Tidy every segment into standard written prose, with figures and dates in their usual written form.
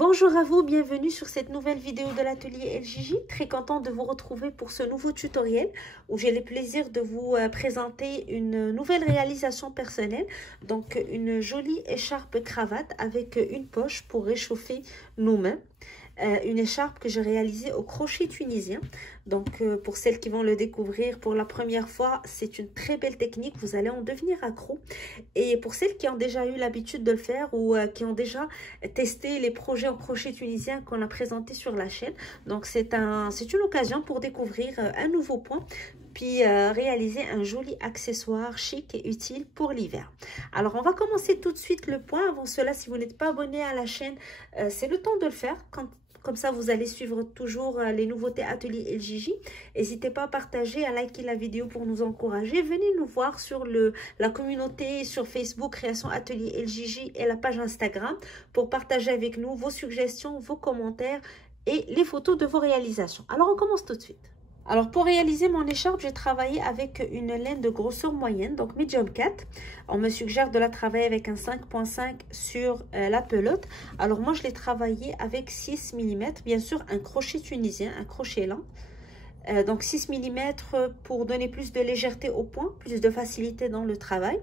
Bonjour à vous, bienvenue sur cette nouvelle vidéo de l'atelier LJJ. Très contente de vous retrouver pour ce nouveau tutoriel où j'ai le plaisir de vous présenter une nouvelle réalisation personnelle. Donc une jolie écharpe cravate avec une poche pour réchauffer nos mains. Une écharpe que j'ai réalisée au crochet tunisien. Donc pour celles qui vont le découvrir pour la première fois, c'est une très belle technique, vous allez en devenir accro. Et pour celles qui ont déjà eu l'habitude de le faire ou qui ont déjà testé les projets en crochet tunisien qu'on a présentés sur la chaîne, donc c'est une occasion pour découvrir un nouveau point puis réaliser un joli accessoire chic et utile pour l'hiver. Alors on va commencer tout de suite le point. Avant cela, si vous n'êtes pas abonné à la chaîne, c'est le temps de le faire. Comme ça, vous allez suivre toujours les nouveautés Atelier LJJ. N'hésitez pas à partager, à liker la vidéo pour nous encourager. Venez nous voir sur la communauté sur Facebook Création Atelier LJJ et la page Instagram pour partager avec nous vos suggestions, vos commentaires et les photos de vos réalisations. Alors, on commence tout de suite. Alors, pour réaliser mon écharpe, j'ai travaillé avec une laine de grosseur moyenne, donc medium 4. On me suggère de la travailler avec un 5.5 sur la pelote. Alors, moi, je l'ai travaillé avec 6 mm, bien sûr, un crochet tunisien, un crochet lent. Donc 6 mm pour donner plus de légèreté au point, plus de facilité dans le travail.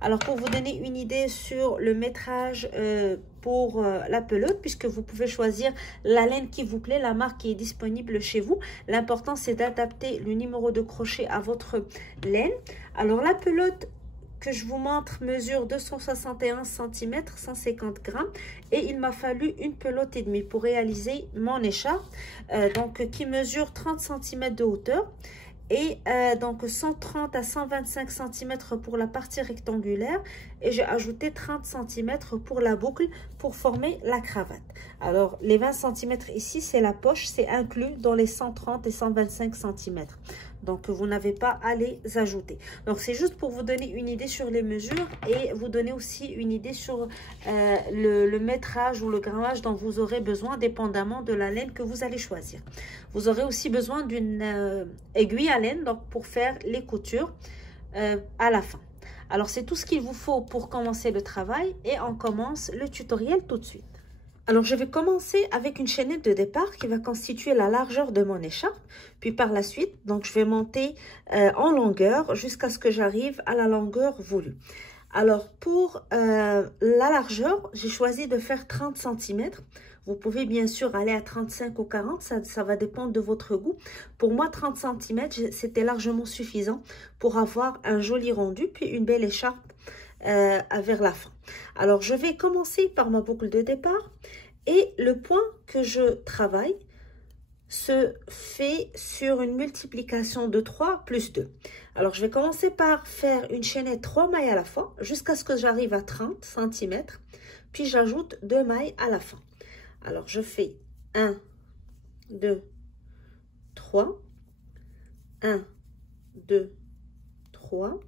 Alors pour vous donner une idée sur le métrage pour la pelote, puisque vous pouvez choisir la laine qui vous plaît, la marque qui est disponible chez vous. L'important c'est d'adapter le numéro de crochet à votre laine. Alors la pelote que je vous montre mesure 261 cm, 150 grammes, et il m'a fallu une pelote et demie pour réaliser mon écharpe, donc qui mesure 30 cm de hauteur et donc 130 à 125 cm pour la partie rectangulaire, et j'ai ajouté 30 cm pour la boucle pour former la cravate. Alors les 20 cm ici c'est la poche, c'est inclus dans les 130 et 125 cm. Donc, vous n'avez pas à les ajouter. Donc, c'est juste pour vous donner une idée sur les mesures et vous donner aussi une idée sur le métrage ou le grammage dont vous aurez besoin, dépendamment de la laine que vous allez choisir. Vous aurez aussi besoin d'une aiguille à laine donc pour faire les coutures à la fin. Alors, c'est tout ce qu'il vous faut pour commencer le travail et on commence le tutoriel tout de suite. Alors, je vais commencer avec une chaînette de départ qui va constituer la largeur de mon écharpe. Puis par la suite, donc je vais monter en longueur jusqu'à ce que j'arrive à la longueur voulue. Alors, pour la largeur, j'ai choisi de faire 30 cm. Vous pouvez bien sûr aller à 35 ou 40, ça va dépendre de votre goût. Pour moi, 30 cm, c'était largement suffisant pour avoir un joli rendu, puis une belle écharpe vers la fin. Alors, je vais commencer par ma boucle de départ et le point que je travaille se fait sur une multiplication de 3 plus 2. Alors, je vais commencer par faire une chaînette 3 mailles à la fois jusqu'à ce que j'arrive à 30 cm, puis j'ajoute 2 mailles à la fin. Alors, je fais 1, 2, 3, 1, 2, 3,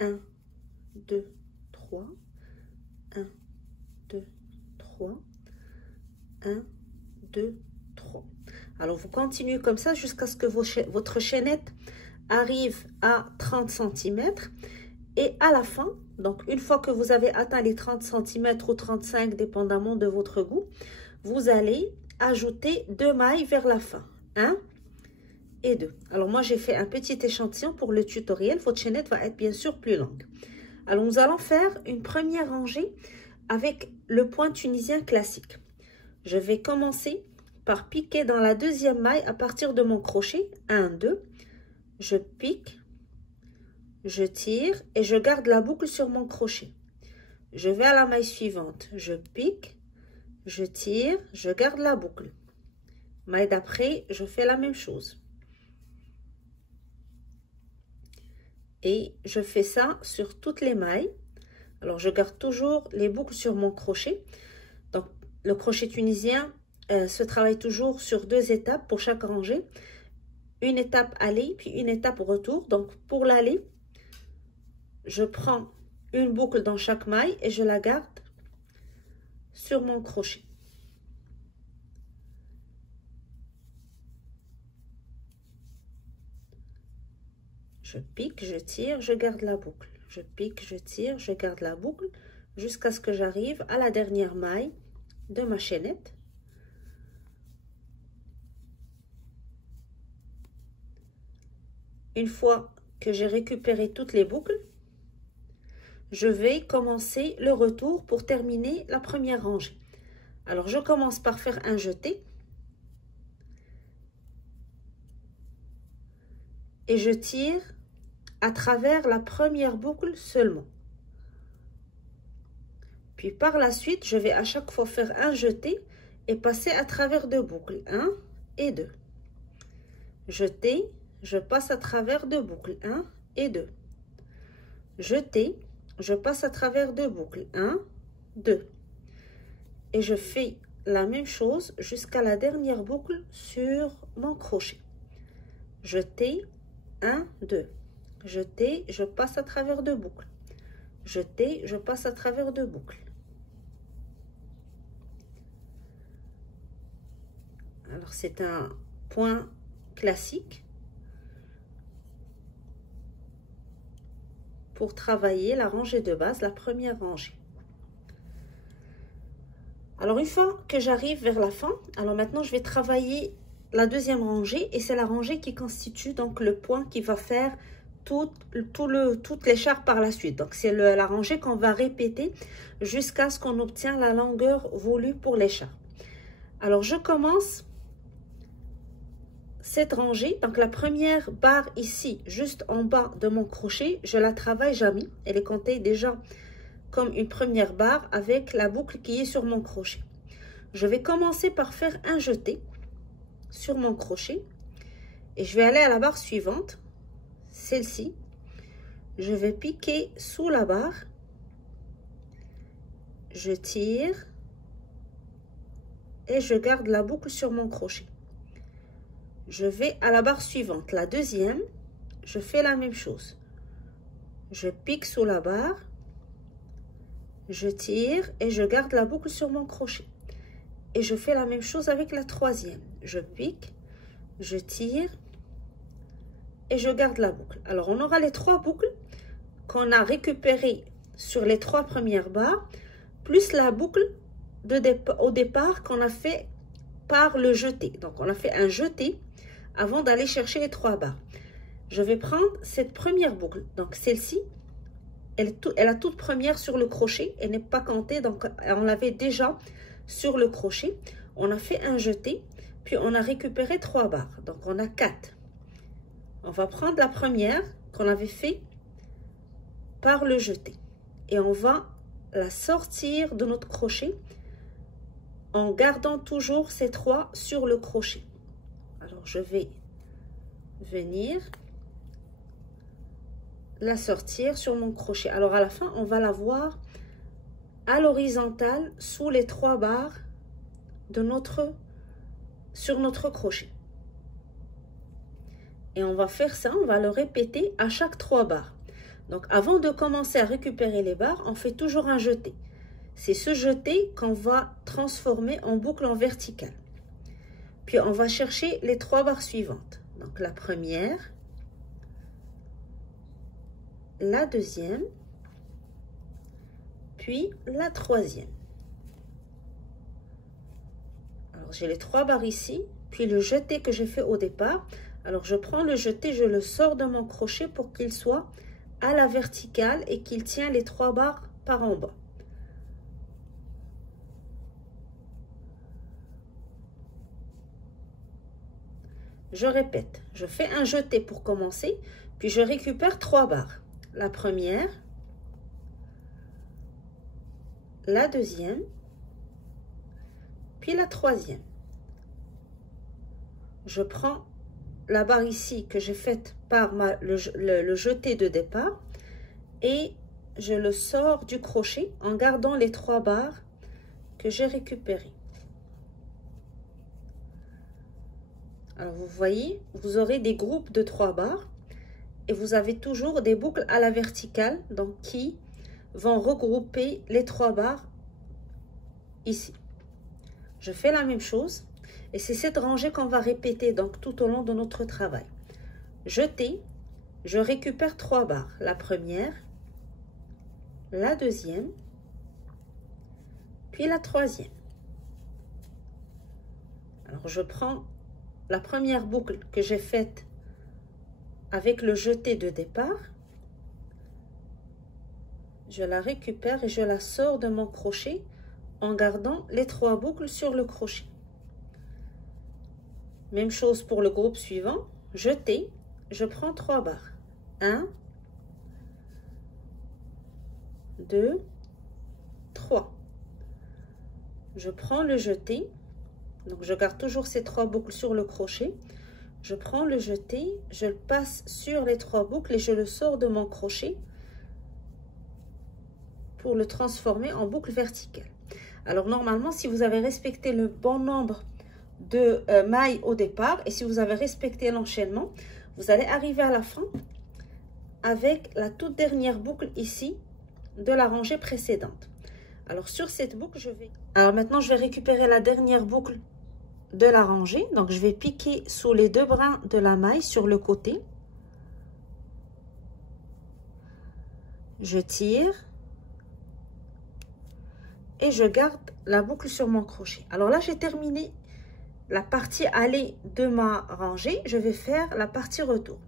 1, 2, 3, 1, 2, 3, 1, 2, 3. Alors, vous continuez comme ça jusqu'à ce que votre chaînette arrive à 30 cm. Et à la fin, donc une fois que vous avez atteint les 30 cm ou 35, dépendamment de votre goût, vous allez ajouter 2 mailles vers la fin. 1 et 2. Alors, moi, j'ai fait un petit échantillon pour le tutoriel. Votre chaînette va être bien sûr plus longue. Alors, nous allons faire une première rangée avec le point tunisien classique. Je vais commencer par piquer dans la deuxième maille à partir de mon crochet. 1, 2. Je pique, je tire et je garde la boucle sur mon crochet. Je vais à la maille suivante. Je pique, je tire, je garde la boucle. Maille d'après, je fais la même chose. Et je fais ça sur toutes les mailles. Alors, je garde toujours les boucles sur mon crochet. Donc, le crochet tunisien se travaille toujours sur 2 étapes pour chaque rangée. Une étape aller, puis une étape retour. Donc, pour l'aller, je prends une boucle dans chaque maille et je la garde sur mon crochet. Je pique, je tire, je garde la boucle. Je pique, je tire, je garde la boucle. jusqu'à ce que j'arrive à la dernière maille de ma chaînette. Une fois que j'ai récupéré toutes les boucles, je vais commencer le retour pour terminer la première rangée. Alors, je commence par faire un jeté. Et je tire à travers la première boucle seulement. Puis par la suite, je vais à chaque fois faire un jeté et passer à travers deux boucles. 1 et 2. Jeté, je passe à travers deux boucles. 1 et 2. Jeté, je passe à travers deux boucles. 1, 2. Et je fais la même chose jusqu'à la dernière boucle sur mon crochet. Jeté, 1, 2. Jeté, je passe à travers deux boucles. Jeté, je passe à travers deux boucles. Alors, c'est un point classique pour travailler la rangée de base, la première rangée. Alors, une fois que j'arrive vers la fin, alors maintenant, je vais travailler la deuxième rangée et c'est la rangée qui constitue donc le point qui va faire toutes l'écharpe par la suite. Donc, c'est la rangée qu'on va répéter jusqu'à ce qu'on obtient la longueur voulue pour l'écharpe. Alors, je commence cette rangée. Donc, la première barre ici, juste en bas de mon crochet, je la travaille jamais. Elle est comptée déjà comme une première barre avec la boucle qui est sur mon crochet. Je vais commencer par faire un jeté sur mon crochet et je vais aller à la barre suivante, celle-ci. Je vais piquer sous la barre, je tire et je garde la boucle sur mon crochet. Je vais à la barre suivante, la deuxième, je fais la même chose. Je pique sous la barre, je tire et je garde la boucle sur mon crochet. Et je fais la même chose avec la troisième. Je pique, je tire et je garde la boucle. Alors, on aura les trois boucles qu'on a récupérées sur les trois premières barres, plus la boucle au départ qu'on a fait par le jeté. Donc, on a fait un jeté avant d'aller chercher les trois barres. Je vais prendre cette première boucle. Donc, celle-ci, elle est la toute première sur le crochet. Elle n'est pas comptée, donc on l'avait déjà sur le crochet. On a fait un jeté, puis on a récupéré trois barres. Donc, on a 4. On va prendre la première qu'on avait fait par le jeté. Et on va la sortir de notre crochet en gardant toujours ces 3 sur le crochet. Alors, je vais venir la sortir sur mon crochet. Alors, à la fin, on va la voir à l'horizontale sous les 3 barres de sur notre crochet. Et on va faire ça, on va le répéter à chaque 3 barres. Donc, avant de commencer à récupérer les barres, on fait toujours un jeté. C'est ce jeté qu'on va transformer en boucle en verticale. Puis, on va chercher les 3 barres suivantes. Donc, la première, la deuxième, puis la troisième. Alors, j'ai les 3 barres ici, puis le jeté que j'ai fait au départ. Alors, je prends le jeté, je le sors de mon crochet pour qu'il soit à la verticale et qu'il tient les 3 barres par en bas. Je répète, je fais un jeté pour commencer, puis je récupère 3 barres. La première, la deuxième, puis la troisième. Je prends la barre ici que j'ai faite par le jeté de départ et je le sors du crochet en gardant les 3 barres que j'ai récupérées. Alors, vous voyez, vous aurez des groupes de 3 barres et vous avez toujours des boucles à la verticale, donc qui vont regrouper les 3 barres ici. Je fais la même chose et c'est cette rangée qu'on va répéter donc tout au long de notre travail. Jeté, je récupère 3 barres. La première, la deuxième, puis la troisième. Alors je prends la première boucle que j'ai faite avec le jeté de départ, je la récupère et je la sors de mon crochet en gardant les 3 boucles sur le crochet. Même chose pour le groupe suivant, jeté, je prends 3 barres. 1, 2, 3. Je prends le jeté, donc je garde toujours ces 3 boucles sur le crochet. Je prends le jeté, je le passe sur les 3 boucles et je le sors de mon crochet pour le transformer en boucle verticale. Alors normalement, si vous avez respecté le bon nombre de mailles au départ et si vous avez respecté l'enchaînement, vous allez arriver à la fin avec la toute dernière boucle ici de la rangée précédente. Alors sur cette boucle, alors maintenant je vais récupérer la dernière boucle de la rangée. Donc je vais piquer sous les 2 brins de la maille sur le côté. Je tire et je garde la boucle sur mon crochet. Alors là, j'ai terminé la partie aller de ma rangée. Je vais faire la partie retour.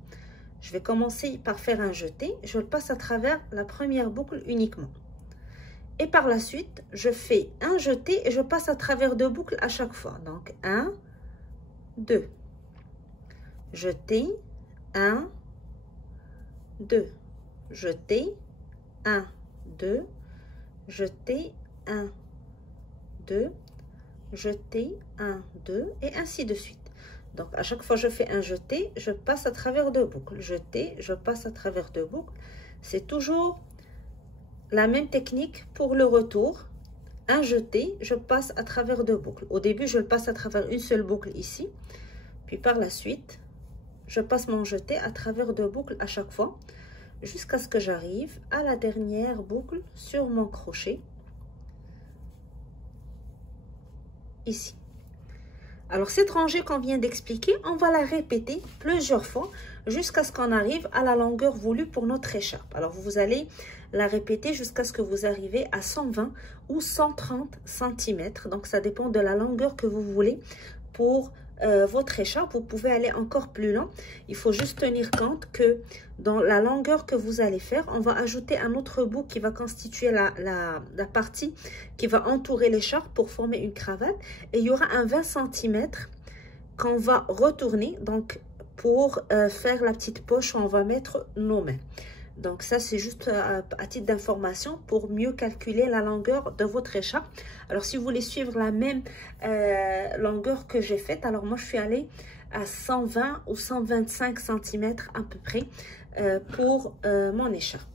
Je vais commencer par faire un jeté. Je le passe à travers la première boucle uniquement. Et par la suite, je fais un jeté et je passe à travers 2 boucles à chaque fois. Donc 1, 2. Jeté, 1, 2. Jeté, 1, 2. Jeté, 1, 2. Jeté, 1, 2. Et ainsi de suite. Donc à chaque fois que je fais un jeté, je passe à travers 2 boucles. Jeté, je passe à travers 2 boucles. C'est toujours la même technique pour le retour. Un jeté, je passe à travers 2 boucles. Au début, je le passe à travers une seule boucle ici. Puis par la suite, je passe mon jeté à travers 2 boucles à chaque fois, jusqu'à ce que j'arrive à la dernière boucle sur mon crochet. Ici. Alors cette rangée qu'on vient d'expliquer, on va la répéter plusieurs fois jusqu'à ce qu'on arrive à la longueur voulue pour notre écharpe. Alors vous allez la répéter jusqu'à ce que vous arrivez à 120 ou 130 cm. Donc ça dépend de la longueur que vous voulez pour votre écharpe. Vous pouvez aller encore plus loin. Il faut juste tenir compte que dans la longueur que vous allez faire, on va ajouter un autre bout qui va constituer la partie qui va entourer l'écharpe pour former une cravate. Et il y aura un 20 cm qu'on va retourner donc pour faire la petite poche où on va mettre nos mains. Donc ça, c'est juste à titre d'information pour mieux calculer la longueur de votre écharpe. Alors si vous voulez suivre la même longueur que j'ai faite, alors moi je suis allée à 120 ou 125 cm à peu près pour mon écharpe.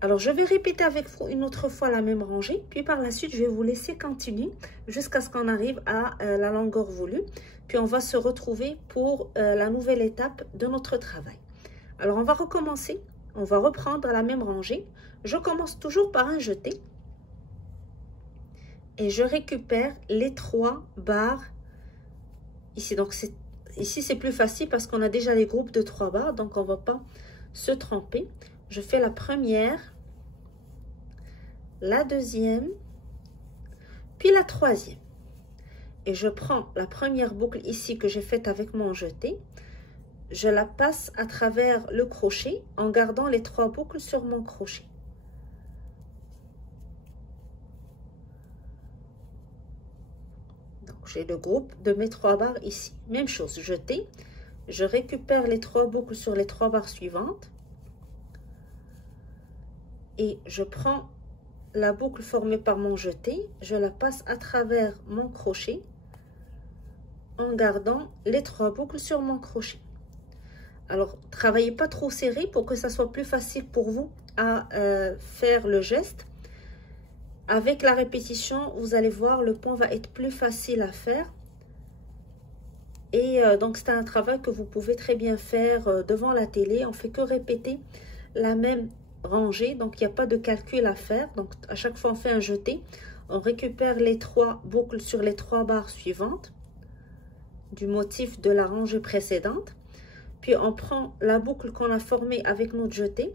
Alors je vais répéter avec vous une autre fois la même rangée, puis par la suite je vais vous laisser continuer jusqu'à ce qu'on arrive à la longueur voulue. Puis on va se retrouver pour la nouvelle étape de notre travail. Alors on va recommencer, on va reprendre la même rangée. Je commence toujours par un jeté et je récupère les 3 barres ici. Donc ici c'est plus facile parce qu'on a déjà les groupes de 3 barres, donc on ne va pas se tromper. Je fais la première, la deuxième, puis la troisième. Et je prends la première boucle ici que j'ai faite avec mon jeté. Je la passe à travers le crochet en gardant les 3 boucles sur mon crochet. Donc j'ai le groupe de mes 3 barres ici. Même chose, jeté. Je récupère les 3 boucles sur les 3 barres suivantes. Et je prends la boucle formée par mon jeté. Je la passe à travers mon crochet en gardant les 3 boucles sur mon crochet. Alors, travaillez pas trop serré pour que ça soit plus facile pour vous à faire le geste. Avec la répétition, vous allez voir, le point va être plus facile à faire. Et donc, c'est un travail que vous pouvez très bien faire devant la télé. On fait que répéter la même rangée, donc il n'y a pas de calcul à faire. Donc, à chaque fois, on fait un jeté. On récupère les 3 boucles sur les 3 barres suivantes du motif de la rangée précédente. Puis on prend la boucle qu'on a formée avec notre jeté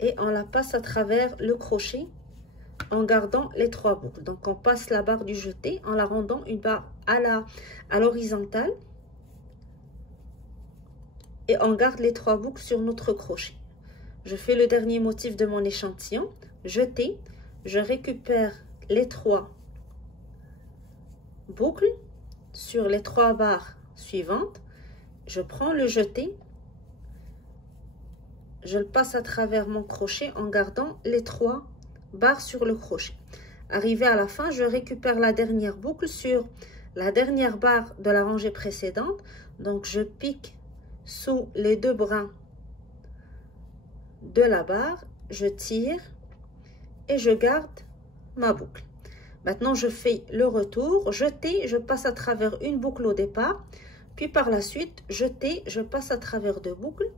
et on la passe à travers le crochet en gardant les 3 boucles. Donc on passe la barre du jeté en la rendant une barre à l'horizontale et on garde les 3 boucles sur notre crochet. Je fais le dernier motif de mon échantillon, jeté, je récupère les 3 boucles sur les 3 barres suivantes, je prends le jeté, je le passe à travers mon crochet en gardant les 3 barres sur le crochet. Arrivé à la fin, je récupère la dernière boucle sur la dernière barre de la rangée précédente. Donc, je pique sous les 2 brins de la barre, je tire et je garde ma boucle. Maintenant, je fais le retour, jeté, je passe à travers une boucle au départ, puis par la suite, jeté, je passe à travers 2 boucles,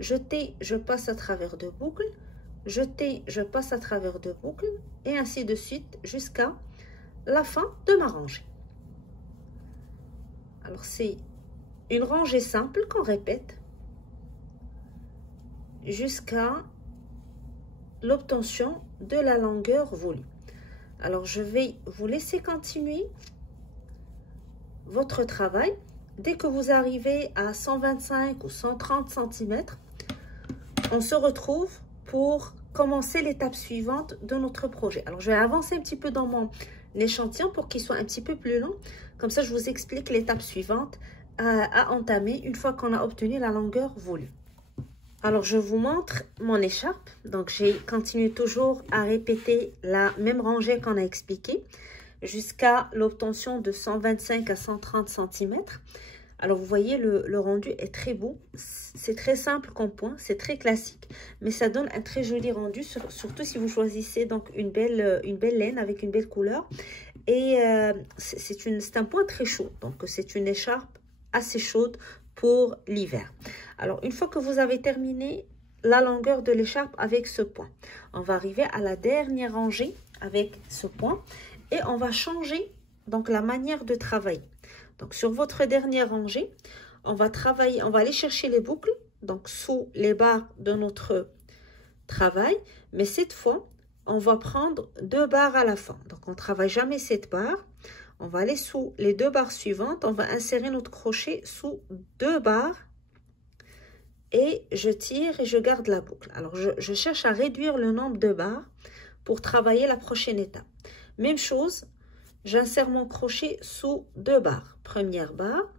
jeté, je passe à travers 2 boucles, jeté, je passe à travers 2 boucles, et ainsi de suite jusqu'à la fin de ma rangée. Alors, c'est une rangée simple qu'on répète jusqu'à l'obtention de la longueur voulue. Alors, je vais vous laisser continuer votre travail. Dès que vous arrivez à 125 ou 130 cm, on se retrouve pour commencer l'étape suivante de notre projet. Alors, je vais avancer un petit peu dans mon échantillon pour qu'il soit un petit peu plus long. Comme ça, je vous explique l'étape suivante à entamer une fois qu'on a obtenu la longueur voulue. Alors, je vous montre mon écharpe. Donc, j'ai continué toujours à répéter la même rangée qu'on a expliqué jusqu'à l'obtention de 125 à 130 cm. Alors, vous voyez, le rendu est très beau. C'est très simple comme point, c'est très classique, mais ça donne un très joli rendu, surtout si vous choisissez donc une belle laine avec une belle couleur. Et c'est un point très chaud, donc c'est une écharpe assez chaude pour l'hiver. Alors, une fois que vous avez terminé la longueur de l'écharpe avec ce point, on va arriver à la dernière rangée avec ce point et on va changer donc la manière de travailler. Donc, sur votre dernière rangée, on va travailler, on va aller chercher les boucles, donc sous les barres de notre travail, mais cette fois, on va prendre 2 barres à la fin. Donc, on ne travaille jamais cette barre. On va aller sous les 2 barres suivantes. On va insérer notre crochet sous 2 barres. Et je tire et je garde la boucle. Alors, je cherche à réduire le nombre de barres pour travailler la prochaine étape. Même chose, j'insère mon crochet sous 2 barres. Première barre.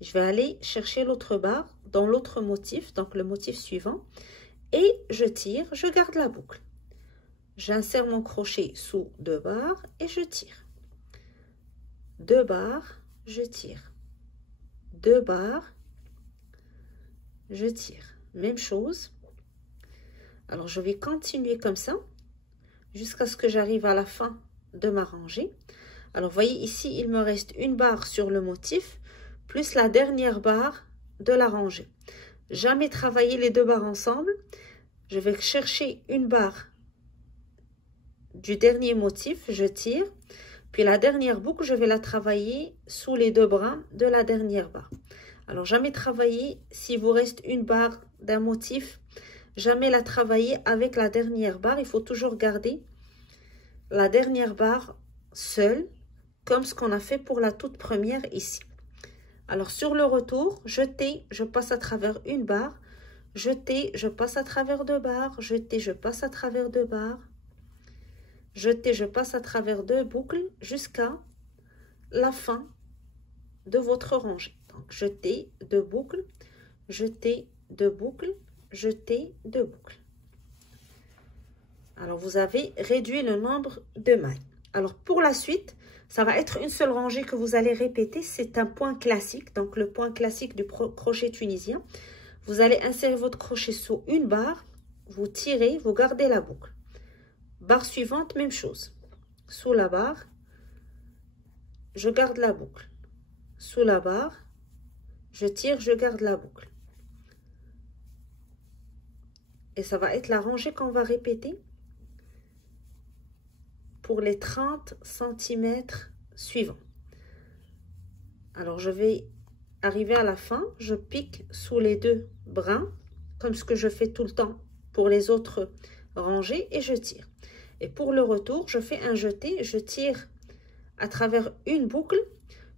Je vais aller chercher l'autre barre dans l'autre motif, donc le motif suivant. Et je tire, je garde la boucle. J'insère mon crochet sous 2 barres et je tire. 2 barres, je tire. 2 barres, je tire. Même chose. Alors, je vais continuer comme ça jusqu'à ce que j'arrive à la fin de ma rangée. Alors, vous voyez ici, il me reste une barre sur le motif plus la dernière barre de la rangée. Jamais travailler les 2 barres ensemble. Je vais chercher une barre du dernier motif, je tire. Puis la dernière boucle, je vais la travailler sous les 2 brins de la dernière barre. Alors, jamais travailler, s'il vous reste une barre d'un motif, jamais la travailler avec la dernière barre. Il faut toujours garder la dernière barre seule, comme ce qu'on a fait pour la toute première ici. Alors, sur le retour, jeté, je passe à travers une barre. Jeté, je passe à travers 2 barres. Jeté, je passe à travers 2 barres. Jeté, je passe à travers 2 boucles jusqu'à la fin de votre rangée. Donc, jeté, 2 boucles, jeté, 2 boucles, jeté, 2 boucles. Alors, vous avez réduit le nombre de mailles. Alors, pour la suite, ça va être une seule rangée que vous allez répéter. C'est un point classique, donc le point classique du crochet tunisien. Vous allez insérer votre crochet sous une barre, vous tirez, vous gardez la boucle. Barre suivante, même chose. Sous la barre, je garde la boucle. Sous la barre, je tire, je garde la boucle. Et ça va être la rangée qu'on va répéter pour les 30 cm suivants. Alors, je vais arriver à la fin, je pique sous les 2 brins, comme ce que je fais tout le temps pour les autres rangées, et je tire. Et pour le retour, je fais un jeté, je tire à travers une boucle,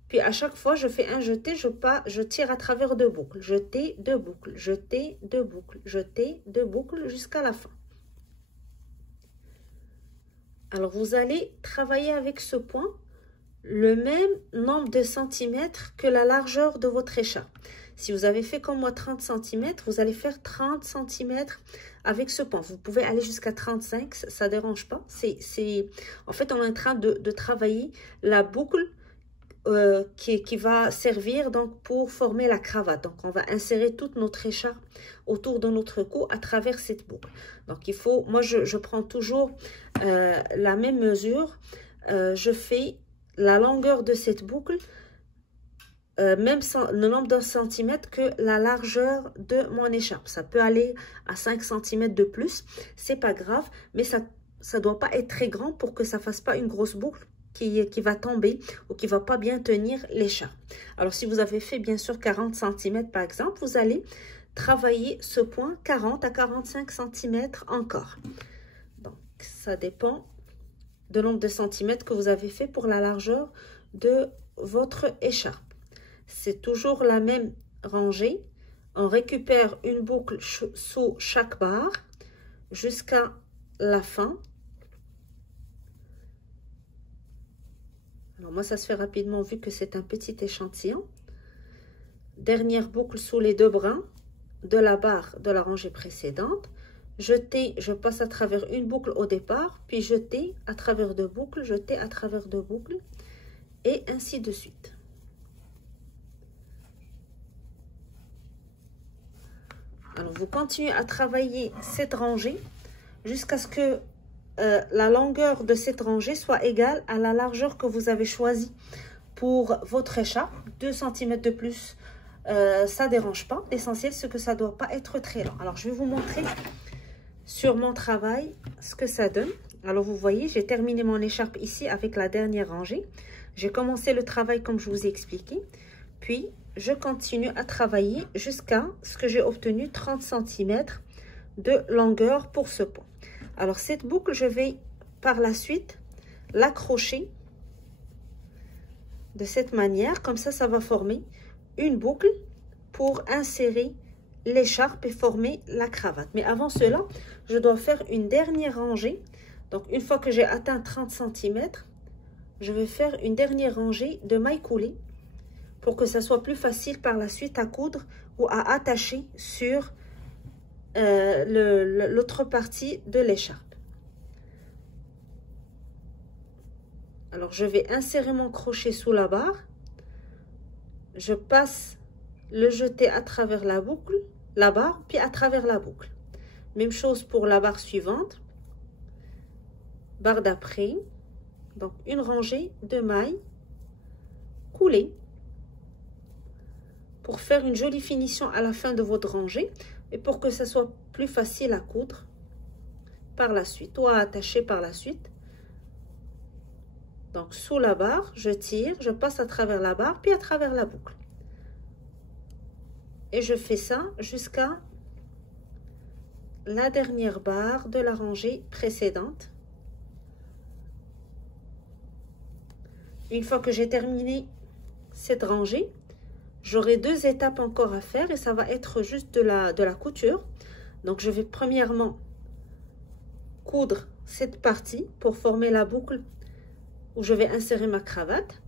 puis à chaque fois, je fais un jeté, je tire à travers deux boucles, jeté, deux boucles, jeté, deux boucles, jeté, deux boucles jusqu'à la fin. Alors, vous allez travailler avec ce point le même nombre de centimètres que la largeur de votre écharpe. Si vous avez fait comme moi 30 cm, vous allez faire 30 cm avec ce point. Vous pouvez aller jusqu'à 35, ça ne dérange pas. En fait, on est en train de travailler la boucle qui va servir donc pour former la cravate. Donc, on va insérer toute notre écharpe autour de notre cou à travers cette boucle. Donc, il faut, moi, je prends toujours la même mesure. Je fais la longueur de cette boucle, même le nombre de centimètres que la largeur de mon écharpe. Ça peut aller à 5 cm de plus, c'est pas grave, mais ça doit pas être très grand pour que ça fasse pas une grosse boucle qui va tomber ou qui va pas bien tenir l'écharpe. Alors, si vous avez fait bien sûr 40 cm par exemple, vous allez travailler ce point 40 à 45 cm encore. Donc, ça dépend de nombre de centimètres que vous avez fait pour la largeur de votre écharpe. C'est toujours la même rangée. On récupère une boucle sous chaque barre jusqu'à la fin. Alors moi, ça se fait rapidement vu que c'est un petit échantillon. Dernière boucle sous les deux brins de la barre de la rangée précédente. Jeté, je passe à travers une boucle au départ, puis jeté à travers deux boucles, jeté à travers deux boucles, et ainsi de suite. Alors, vous continuez à travailler cette rangée jusqu'à ce que la longueur de cette rangée soit égale à la largeur que vous avez choisie pour votre écharpe. 2 cm de plus, ça ne dérange pas. L'essentiel, c'est que ça ne doit pas être très long. Alors, je vais vous montrer sur mon travail ce que ça donne. Alors, vous voyez, j'ai terminé mon écharpe ici avec la dernière rangée. J'ai commencé le travail comme je vous ai expliqué. Puis, je continue à travailler jusqu'à ce que j'ai obtenu 30 cm de longueur pour ce point. Alors, cette boucle, je vais par la suite l'accrocher de cette manière. Comme ça va former une boucle pour insérer l'écharpe et former la cravate. Mais avant cela, je dois faire une dernière rangée. Donc, une fois que j'ai atteint 30 cm, je vais faire une dernière rangée de mailles coulées pour que ça soit plus facile par la suite à coudre ou à attacher sur l'autre partie de l'écharpe. Alors, je vais insérer mon crochet sous la barre. Je passe le jeté à travers la boucle, la barre, puis à travers la boucle. Même chose pour la barre suivante. Barre d'après. Donc, une rangée de mailles coulées pour faire une jolie finition à la fin de votre rangée et pour que ça soit plus facile à coudre par la suite ou à attacher par la suite. Donc, sous la barre, je tire, je passe à travers la barre, puis à travers la boucle. Et je fais ça jusqu'à la dernière barre de la rangée précédente. Une fois que j'ai terminé cette rangée, j'aurai 2 étapes encore à faire et ça va être juste de la couture. Donc, je vais premièrement coudre cette partie pour former la boucle où je vais insérer ma cravate.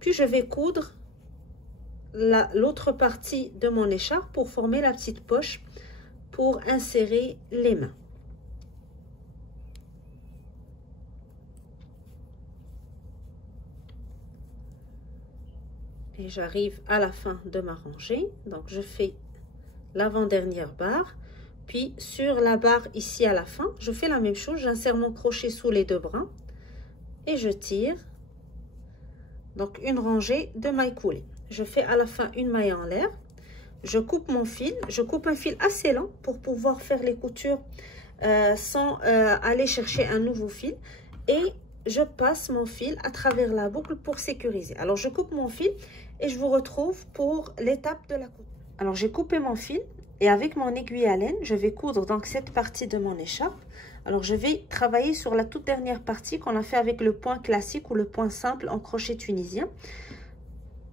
Puis, je vais coudre l'autre partie de mon écharpe pour former la petite poche pour insérer les mains. Et j'arrive à la fin de ma rangée. Donc, je fais l'avant-dernière barre. Puis, sur la barre ici à la fin, je fais la même chose. J'insère mon crochet sous les 2 brins et je tire. Donc, une rangée de mailles coulées. Je fais à la fin une maille en l'air. Je coupe mon fil. Je coupe un fil assez lent pour pouvoir faire les coutures sans aller chercher un nouveau fil. Et je passe mon fil à travers la boucle pour sécuriser. Alors, je coupe mon fil et je vous retrouve pour l'étape de la couture. Alors, j'ai coupé mon fil Et avec mon aiguille à laine, je vais coudre donc cette partie de mon écharpe. Alors, je vais travailler sur la toute dernière partie qu'on a fait avec le point classique ou le point simple en crochet tunisien.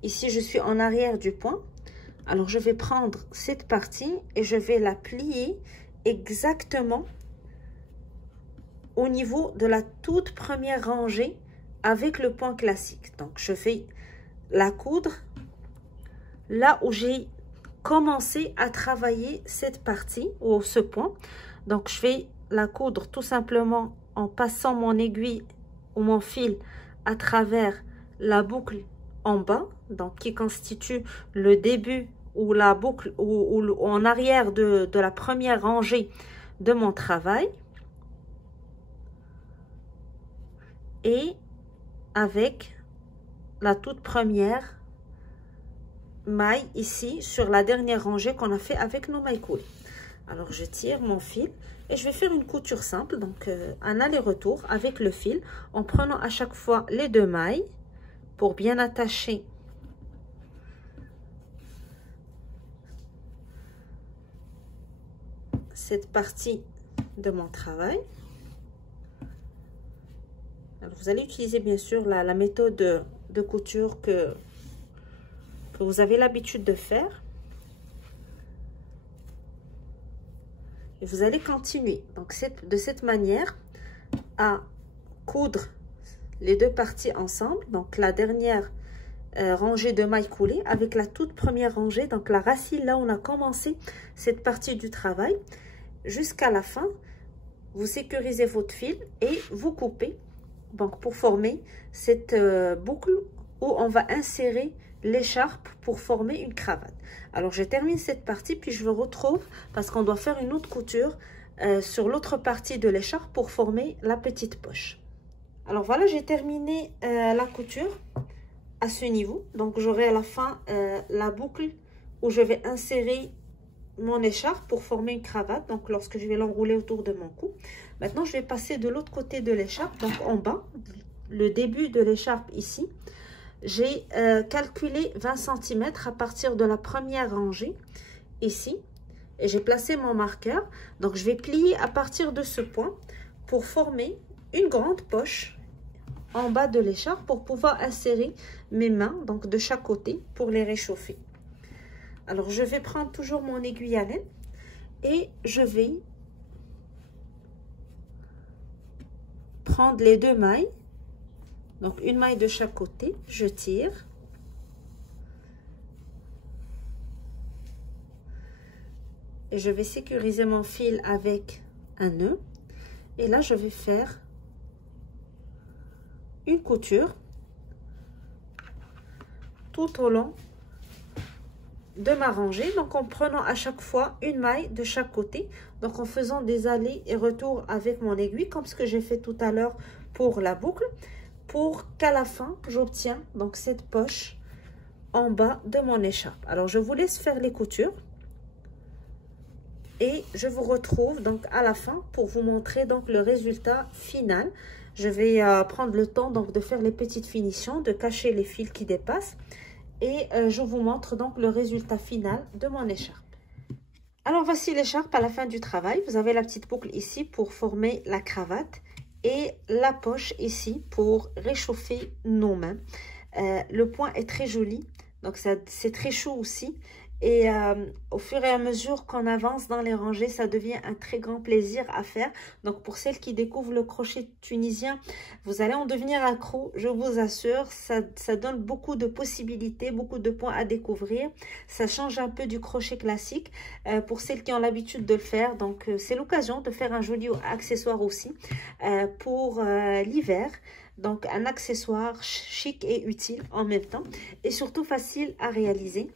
Ici, je suis en arrière du point. Alors, je vais prendre cette partie et je vais la plier exactement au niveau de la toute première rangée avec le point classique. Donc, je vais la coudre là où j'ai commencé à travailler cette partie ou ce point. Donc, je vais la coudre tout simplement en passant mon aiguille ou mon fil à travers la boucle en bas, donc qui constitue le début ou la boucle ou en arrière de la première rangée de mon travail. Et avec la toute première maille ici sur la dernière rangée qu'on a fait avec nos mailles coulées. Alors je tire mon fil et je vais faire une couture simple, donc un aller-retour avec le fil en prenant à chaque fois les 2 mailles pour bien attacher cette partie de mon travail. Alors, vous allez utiliser bien sûr la méthode de couture que vous avez l'habitude de faire. Et vous allez continuer donc de cette manière à coudre les 2 parties ensemble. Donc la dernière rangée de mailles coulées avec la toute première rangée, donc la racine là où on a commencé cette partie du travail jusqu'à la fin. Vous sécurisez votre fil et vous coupez donc pour former cette boucle où on va insérer l'écharpe pour former une cravate. Alors je termine cette partie puis je vous retrouve parce qu'on doit faire une autre couture sur l'autre partie de l'écharpe pour former la petite poche. Alors voilà, j'ai terminé la couture à ce niveau. Donc j'aurai à la fin la boucle où je vais insérer mon écharpe pour former une cravate, donc lorsque je vais l'enrouler autour de mon cou. Maintenant je vais passer de l'autre côté de l'écharpe, donc en bas, le début de l'écharpe ici. J'ai calculé 20 cm à partir de la première rangée ici et j'ai placé mon marqueur. Donc je vais plier à partir de ce point pour former une grande poche en bas de l'écharpe pour pouvoir insérer mes mains donc de chaque côté pour les réchauffer. Alors je vais prendre toujours mon aiguille à laine et je vais prendre les 2 mailles, donc une maille de chaque côté, je tire et je vais sécuriser mon fil avec un nœud et là je vais faire une couture tout au long de ma rangée, donc en prenant à chaque fois une maille de chaque côté, donc en faisant des allers et retours avec mon aiguille comme ce que j'ai fait tout à l'heure pour la boucle, pour qu'à la fin j'obtiens donc cette poche en bas de mon écharpe. Alors je vous laisse faire les coutures et je vous retrouve donc à la fin pour vous montrer donc le résultat final. Je vais prendre le temps donc de faire les petites finitions, de cacher les fils qui dépassent. Et je vous montre donc le résultat final de mon écharpe. Alors voici l'écharpe à la fin du travail. Vous avez la petite boucle ici pour former la cravate et la poche ici pour réchauffer nos mains. Le point est très joli, donc c'est très chaud aussi. Et au fur et à mesure qu'on avance dans les rangées, ça devient un très grand plaisir à faire. Donc pour celles qui découvrent le crochet tunisien, vous allez en devenir accro, je vous assure. Ça donne beaucoup de possibilités, beaucoup de points à découvrir. Ça change un peu du crochet classique pour celles qui ont l'habitude de le faire. Donc c'est l'occasion de faire un joli accessoire aussi pour l'hiver. Donc un accessoire chic et utile en même temps et surtout facile à réaliser.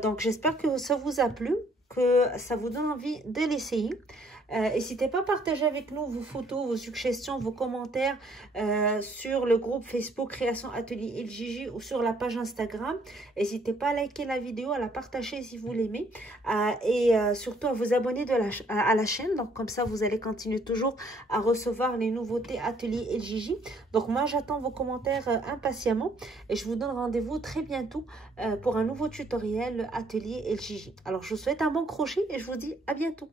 Donc j'espère que ça vous a plu, que ça vous donne envie de l'essayer. N'hésitez pas à partager avec nous vos photos, vos suggestions, vos commentaires sur le groupe Facebook Création Atelier LJJ ou sur la page Instagram. N'hésitez pas à liker la vidéo, à la partager si vous l'aimez et surtout à vous abonner à la chaîne. Donc comme ça, vous allez continuer toujours à recevoir les nouveautés Atelier LJJ. Donc moi, j'attends vos commentaires impatiemment et je vous donne rendez-vous très bientôt pour un nouveau tutoriel Atelier LJJ. Alors je vous souhaite un bon crochet et je vous dis à bientôt.